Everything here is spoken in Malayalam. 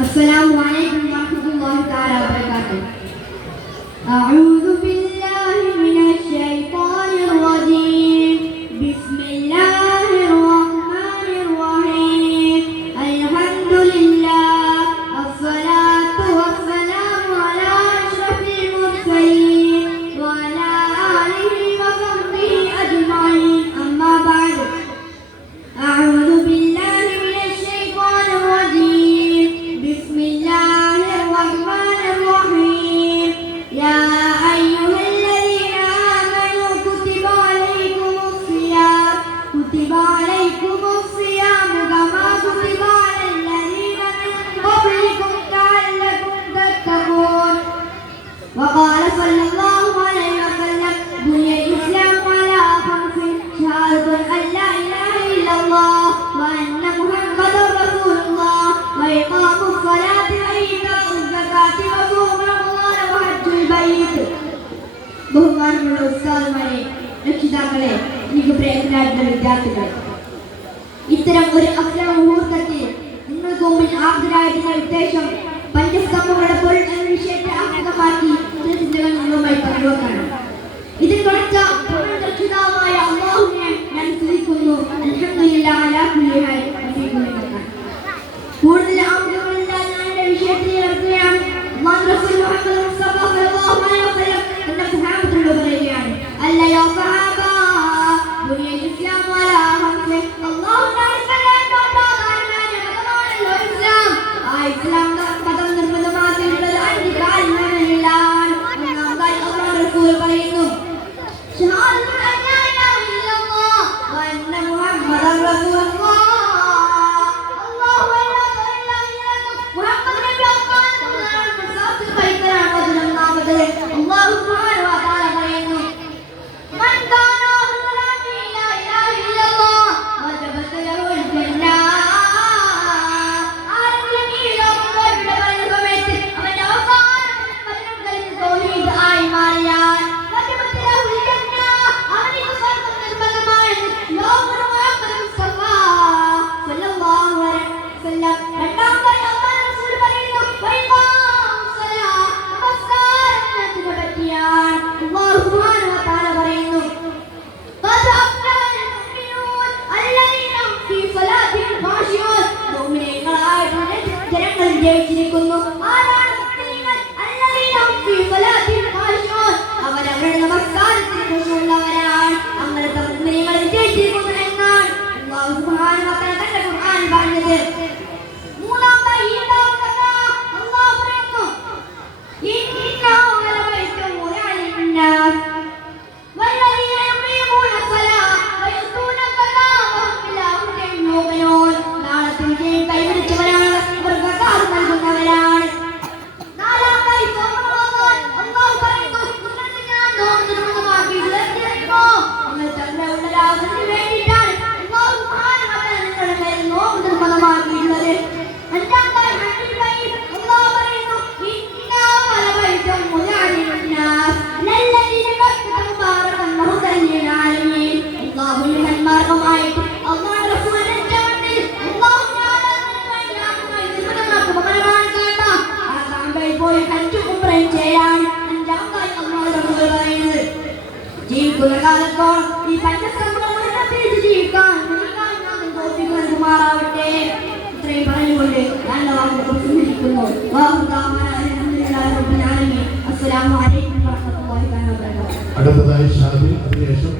السلام عليكم ورحمة الله تعالى وبركاته أعوذ بالله وأشهد أن لا إله إلا الله وأن محمدا رسول الله وإقام الصلاة وإيتاء الزكاة وصوم رمضان وحج البيت ബഹുമാനമുള്ള ഉസ്താദുമാരെ രക്ഷിതാക്കളെ എനിക്ക് പ്രേരണയായിരുന്ന വിദ്യാർത്ഥികളെ ഇത്തരം ഒരു അക്ഷര മുഹൂർത്തത്തിൽ നിങ്ങൾക്ക് മുമ്പിൽ ആഗ്രഹമായിട്ടുള്ള വിശേഷം പഞ്ചസ്തംഭങ്ങളുടെ പൊരുൾ and ഉണ്ടാകാതെപ്പോൾ ഈ പഞ്ചസംക്രമണത്തിൽ ജീവിക്കാൻ നിൽക്കാൻ ഞാൻ തോപ്പിക്കുവാൻ കുമാറാവട്ടെ ഇത്രയും പറഞ്ഞുകൊണ്ട് ഞാൻ ഉപസംഹരിക്കുന്നു അടുത്തതായി ഷാബിൻ അതിനുശേഷം